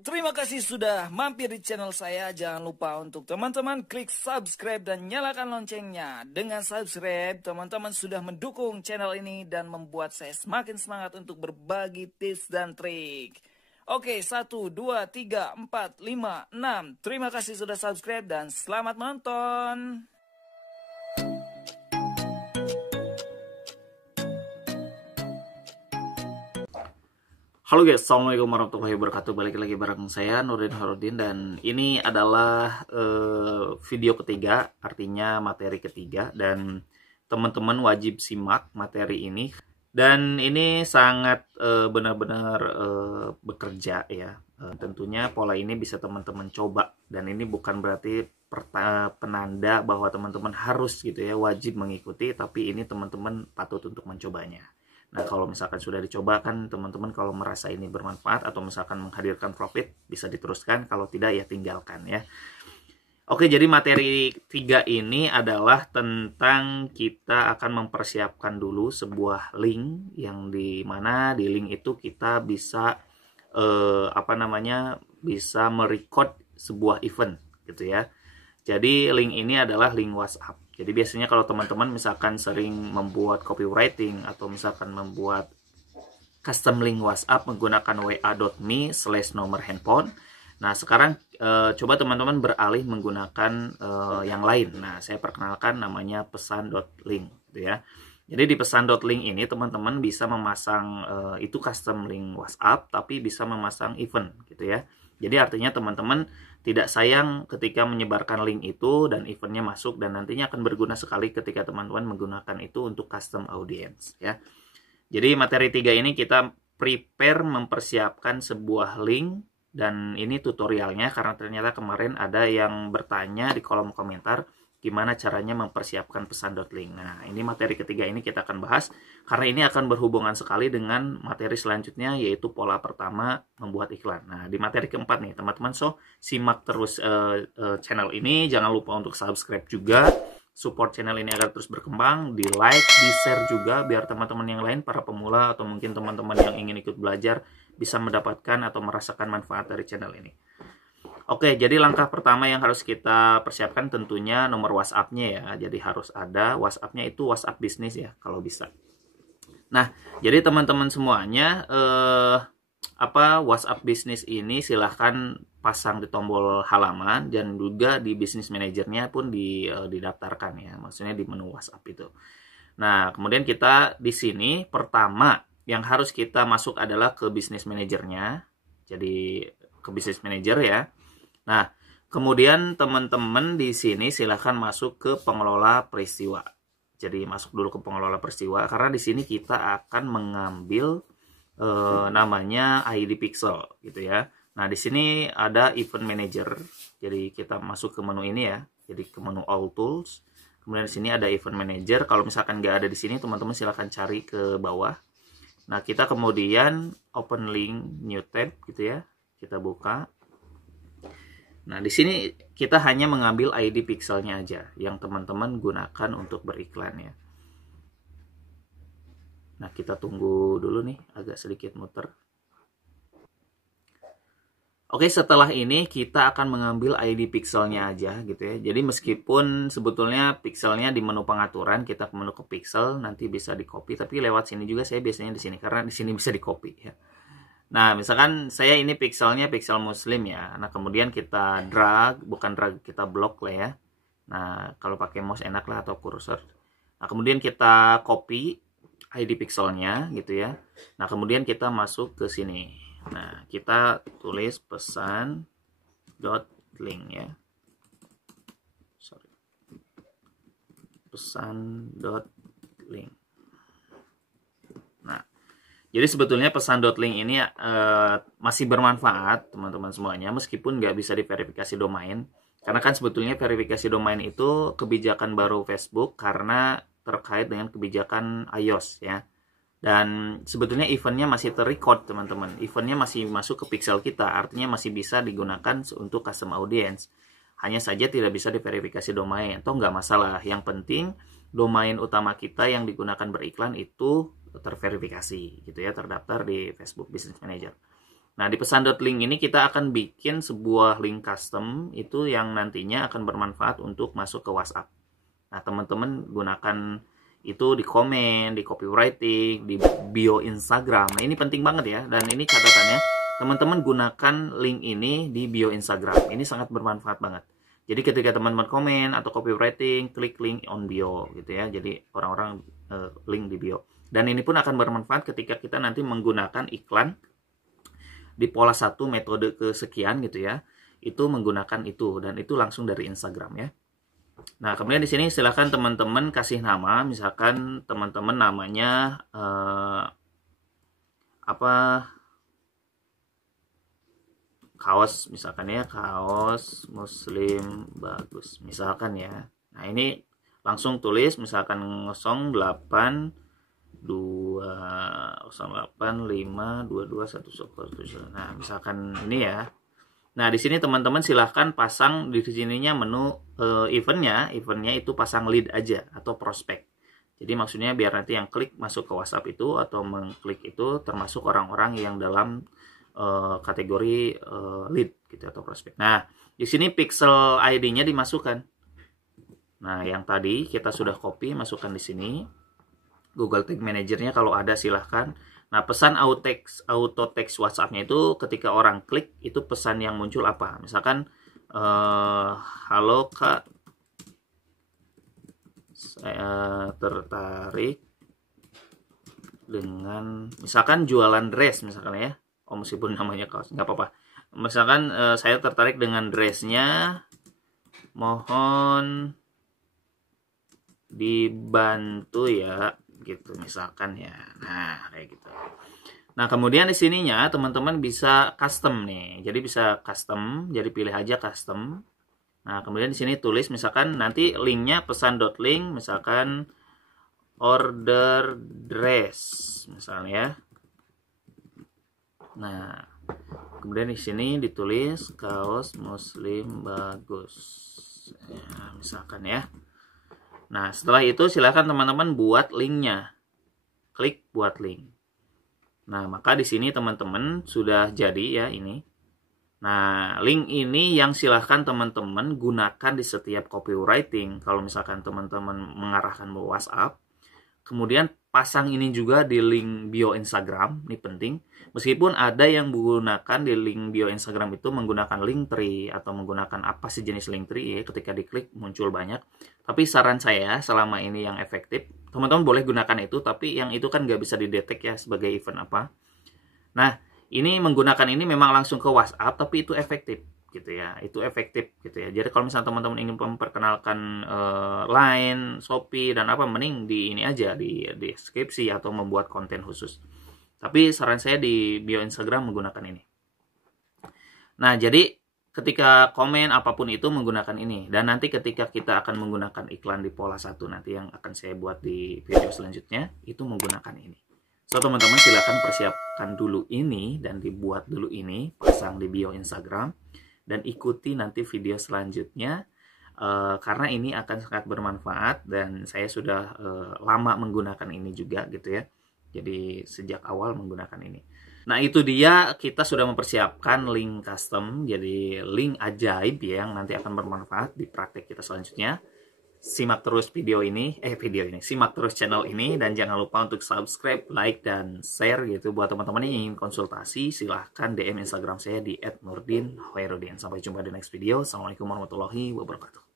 Terima kasih sudah mampir di channel saya. Jangan lupa untuk teman-teman klik subscribe dan nyalakan loncengnya. Dengan subscribe, teman-teman sudah mendukung channel ini dan membuat saya semakin semangat untuk berbagi tips dan trik. Oke, 1, 2, 3, 4, 5, 6. Terima kasih sudah subscribe dan selamat menonton. Halo guys, assalamualaikum warahmatullahi wabarakatuh. Balik lagi bareng saya Nurdin Harudin, dan ini adalah video ketiga, artinya materi ketiga, dan teman-teman wajib simak materi ini. Dan ini sangat benar-benar bekerja ya. Tentunya pola ini bisa teman-teman coba, dan ini bukan berarti penanda bahwa teman-teman harus gitu ya, wajib mengikuti, tapi ini teman-teman patut untuk mencobanya. Nah, kalau misalkan sudah dicoba kan teman-teman, kalau merasa ini bermanfaat atau misalkan menghadirkan profit, bisa diteruskan. Kalau tidak ya tinggalkan ya. Oke, jadi materi 3 ini adalah tentang kita akan mempersiapkan dulu sebuah link, yang di mana di link itu kita bisa bisa merecord sebuah event gitu ya. Jadi link ini adalah link WhatsApp. Jadi biasanya kalau teman-teman misalkan sering membuat copywriting atau misalkan membuat custom link WhatsApp menggunakan wa.me/nomor handphone. Nah, sekarang coba teman-teman beralih menggunakan yang lain. Nah, saya perkenalkan namanya pesan.link gitu ya. Jadi di pesan.link ini teman-teman bisa memasang itu custom link WhatsApp, tapi bisa memasang event gitu ya. Jadi artinya teman-teman tidak sayang ketika menyebarkan link itu dan eventnya masuk, dan nantinya akan berguna sekali ketika teman-teman menggunakan itu untuk custom audience ya. Jadi materi 3 ini kita prepare mempersiapkan sebuah link, dan ini tutorialnya karena ternyata kemarin ada yang bertanya di kolom komentar gimana caranya mempersiapkan pesan.link. Nah, ini materi ketiga ini kita akan bahas karena ini akan berhubungan sekali dengan materi selanjutnya, yaitu pola pertama, membuat iklan. Nah, di materi keempat nih teman-teman, so simak terus channel ini. Jangan lupa untuk subscribe juga, support channel ini agar terus berkembang, di like, di share juga biar teman-teman yang lain, para pemula atau mungkin teman-teman yang ingin ikut belajar bisa mendapatkan atau merasakan manfaat dari channel ini. Oke, jadi langkah pertama yang harus kita persiapkan tentunya nomor WhatsApp-nya ya. Jadi harus ada WhatsApp-nya, itu WhatsApp bisnis ya kalau bisa. Nah, jadi teman-teman semuanya WhatsApp bisnis ini silahkan pasang di tombol halaman, dan juga di bisnis manajernya pun didaftarkan ya. Maksudnya di menu WhatsApp itu. Nah, kemudian kita di sini pertama yang harus kita masuk adalah ke bisnis manajernya. Jadi ke bisnis manajer ya. Nah, kemudian teman-teman di sini silahkan masuk ke pengelola peristiwa. Jadi masuk dulu ke pengelola peristiwa karena di sini kita akan mengambil namanya ID Pixel gitu ya. Nah, di sini ada event manager. Jadi kita masuk ke menu ini ya. Jadi ke menu all tools. Kemudian di sini ada event manager. Kalau misalkan nggak ada di sini, teman-teman silahkan cari ke bawah. Nah, kita kemudian open link new tab gitu ya. Kita buka. Nah, di sini kita hanya mengambil ID pixelnya aja yang teman-teman gunakan untuk beriklan ya. Nah, kita tunggu dulu nih, agak sedikit muter. Oke, setelah ini kita akan mengambil ID pixelnya aja gitu ya. Jadi meskipun sebetulnya pixelnya di menu pengaturan, kita ke menu ke pixel, nanti bisa di copy, tapi lewat sini juga saya biasanya di sini karena di sini bisa di copy ya. Nah, misalkan saya ini pixelnya pixel muslim ya. Nah, kemudian kita drag, bukan drag, kita blok lah ya. Nah, kalau pakai mouse enak lah, atau kursor. Nah, kemudian kita copy ID pixelnya gitu ya. Nah, kemudian kita masuk ke sini. Nah, kita tulis pesan .link ya. Sorry. Pesan.link. Jadi sebetulnya pesan.link ini masih bermanfaat teman-teman semuanya, meskipun nggak bisa diverifikasi domain. Karena kan sebetulnya verifikasi domain itu kebijakan baru Facebook karena terkait dengan kebijakan iOS ya. Dan sebetulnya eventnya masih terrecord teman-teman. Eventnya masih masuk ke pixel kita, artinya masih bisa digunakan untuk custom audience. Hanya saja tidak bisa diverifikasi domain, atau nggak masalah. Yang penting domain utama kita yang digunakan beriklan itu terverifikasi gitu ya, terdaftar di Facebook Business Manager. Nah, di pesan.link ini kita akan bikin sebuah link custom itu yang nantinya akan bermanfaat untuk masuk ke WhatsApp. Nah, teman-teman gunakan itu di komen, di copywriting, di bio Instagram. Nah, ini penting banget ya. Dan ini catatannya, teman-teman gunakan link ini di bio Instagram. Ini sangat bermanfaat banget. Jadi ketika teman-teman komen atau copywriting, klik link on bio gitu ya. Jadi orang-orang link di bio. Dan ini pun akan bermanfaat ketika kita nanti menggunakan iklan di pola 1 metode kesekian gitu ya, itu menggunakan itu, dan itu langsung dari Instagram ya. Nah, kemudian di sini silakan teman-teman kasih nama, misalkan teman-teman namanya kaos misalkan ya, kaos muslim bagus misalkan ya. Nah, ini langsung tulis misalkan 08.52217. Nah, misalkan ini ya. Nah, di sini teman-teman silahkan pasang di sininya menu eventnya itu pasang lead aja atau prospek. Jadi maksudnya biar nanti yang klik masuk ke WhatsApp itu atau mengklik itu termasuk orang-orang yang dalam kategori lead gitu atau prospek. Nah, di sini pixel ID-nya dimasukkan. Nah, yang tadi kita sudah copy, masukkan di sini. Google Tag Manager-nya kalau ada silahkan. Nah, pesan auto text WhatsApp-nya itu ketika orang klik itu pesan yang muncul apa? Misalkan halo Kak, saya tertarik dengan misalkan jualan dress misalkan ya. Oh, meskipun namanya kaos nggak apa-apa. Misalkan saya tertarik dengan dressnya, mohon dibantu ya gitu misalkan ya. Nah, kayak gitu. Nah, kemudian di sininya teman-teman bisa custom nih. Jadi bisa custom, jadi pilih aja custom. Nah, kemudian di sini tulis misalkan nanti linknya pesan.link misalkan order dress misalnya ya. Nah, kemudian di sini ditulis kaos muslim bagus. Ya, misalkan ya. Nah, setelah itu silakan teman-teman buat linknya. Klik buat link. Nah, maka di sini teman-teman sudah jadi ya ini. Nah, link ini yang silahkan teman-teman gunakan di setiap copywriting. Kalau misalkan teman-teman mengarahkan ke WhatsApp, kemudian pasang ini juga di link bio Instagram, ini penting. Meskipun ada yang menggunakan di link bio Instagram itu menggunakan Linktree atau menggunakan apa sih jenis Linktree ya, ketika diklik muncul banyak. Tapi saran saya selama ini yang efektif, teman-teman boleh gunakan itu, tapi yang itu kan nggak bisa didetek ya sebagai event apa. Nah, ini menggunakan ini memang langsung ke WhatsApp, tapi itu efektif gitu ya, itu efektif gitu ya. Jadi kalau misalnya teman-teman ingin memperkenalkan Line, Shopee dan apa, mending di ini aja di deskripsi atau membuat konten khusus. Tapi saran saya di bio Instagram menggunakan ini. Nah, jadi ketika komen apapun itu menggunakan ini, dan nanti ketika kita akan menggunakan iklan di pola 1 nanti yang akan saya buat di video selanjutnya itu menggunakan ini. So, teman-teman silakan persiapkan dulu ini dan dibuat dulu ini, pasang di bio Instagram. Dan ikuti nanti video selanjutnya karena ini akan sangat bermanfaat dan saya sudah lama menggunakan ini juga gitu ya. Jadi sejak awal menggunakan ini. Nah, itu dia, kita sudah mempersiapkan link custom, jadi link ajaib ya, yang nanti akan bermanfaat di praktek kita selanjutnya. Simak terus simak terus channel ini, dan jangan lupa untuk subscribe, like, dan share gitu. Buat teman-teman yang ingin konsultasi, silahkan DM Instagram saya di @nurdin_hoirudin. Sampai jumpa di next video. Assalamualaikum warahmatullahi wabarakatuh.